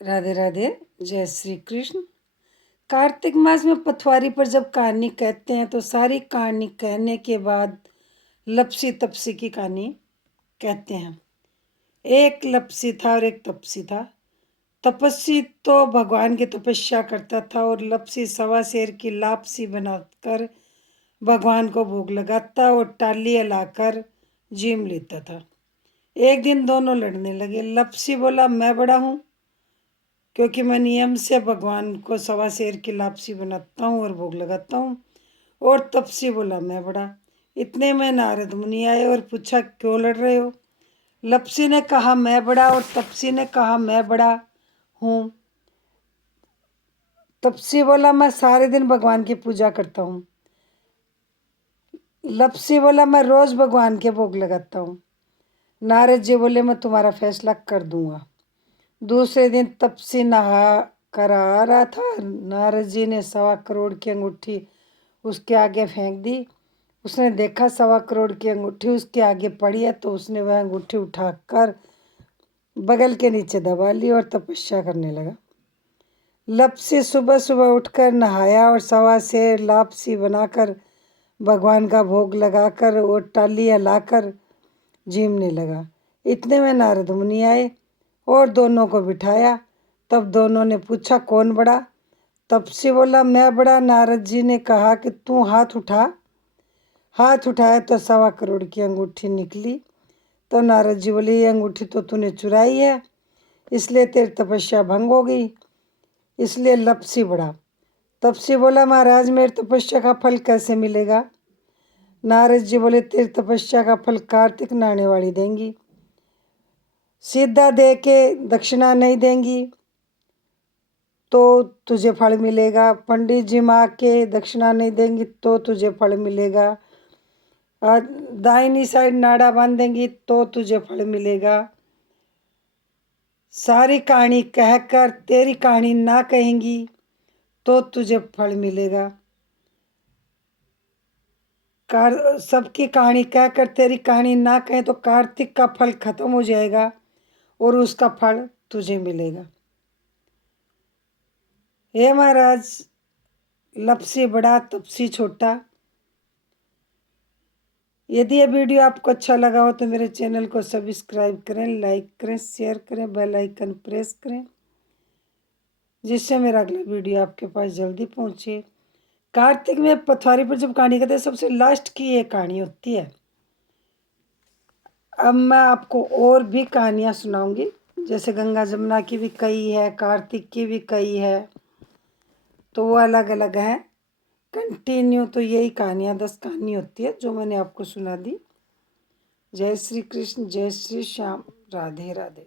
राधे राधे। जय श्री कृष्ण। कार्तिक मास में पथवारी पर जब कहानी कहते हैं तो सारी कहानी कहने के बाद लपसी तपसी की कहानी कहते हैं। एक लपसी था और एक तपसी था। तपस्वी तो भगवान की तपस्या करता था और लपसी सवा शेर की लापसी बनाकर भगवान को भोग लगाता और टाली हिलाकर जीम लेता था। एक दिन दोनों लड़ने लगे। लपसी बोला, मैं बड़ा हूँ क्योंकि मैं नियम से भगवान को सवा शेर की लापसी बनाता हूँ और भोग लगाता हूँ। और तपसी बोला, मैं बड़ा। इतने में नारद मुनि आए और पूछा, क्यों लड़ रहे हो? लपसी ने कहा, मैं बड़ा, और तपसी ने कहा, मैं बड़ा हूँ। तपसी बोला, मैं सारे दिन भगवान की पूजा करता हूँ। लपसी बोला, मैं रोज भगवान के भोग लगाता हूँ। नारद जी बोले, मैं तुम्हारा फैसला कर दूंगा। दूसरे दिन तपसी नहा कर आ रहा था। नारद जी ने 1.25 करोड़ की अंगूठी उसके आगे फेंक दी। उसने देखा 1.25 करोड़ की अंगूठी उसके आगे पड़ी है, तो उसने वह अंगूठी उठाकर बगल के नीचे दबा ली और तपस्या करने लगा। लपसी सुबह सुबह उठकर नहाया और सवा शेर लापसी बनाकर भगवान का भोग लगाकर और टाली हिलाकर झीमने लगा। इतने में नारद मुनि आए और दोनों को बिठाया। तब दोनों ने पूछा, कौन बड़ा? तपसी बोला, मैं बड़ा। नारद जी ने कहा कि तू हाथ उठा। हाथ उठाया तो 1.25 करोड़ की अंगूठी निकली। तो नारद जी बोले, ये अंगूठी तो तूने चुराई है, इसलिए तेरी तपस्या भंग हो गई। इसलिए लपसी बड़ा। तपसी बोला, महाराज मेरी तपस्या का फल कैसे मिलेगा? नारद जी बोले, तेरी तपस्या का फल कार्तिक नहाने वाली देंगी। सीधा दे के दक्षिणा नहीं देंगी तो तुझे फल मिलेगा। पंडित जी माँ के दक्षिणा नहीं देंगी तो तुझे फल मिलेगा। और दाहिनी साइड नाड़ा बांधेंगी तो तुझे फल मिलेगा। सारी कहानी कहकर तेरी कहानी ना कहेंगी तो तुझे फल मिलेगा। सबकी कहानी कहकर तेरी कहानी ना कहें तो कार्तिक का फल खत्म हो जाएगा और उसका फल तुझे मिलेगा। हे महाराज, लपसी बड़ा तपसी छोटा। यदि ये वीडियो आपको अच्छा लगा हो तो मेरे चैनल को सब्सक्राइब करें, लाइक करें, शेयर करें, बेल आइकन प्रेस करें, जिससे मेरा अगला वीडियो आपके पास जल्दी पहुंचे। कार्तिक में पथवारी पर जब कहानी कहते हैं, सबसे लास्ट की ये कहानी होती है। अब मैं आपको और भी कहानियाँ सुनाऊंगी, जैसे गंगा जमुना की भी कई है, कार्तिक की भी कई है, तो वो अलग अलग हैं। कंटिन्यू तो यही कहानियाँ 10 कहानी होती है जो मैंने आपको सुना दी। जय श्री कृष्ण, जय श्री श्याम, राधे राधे।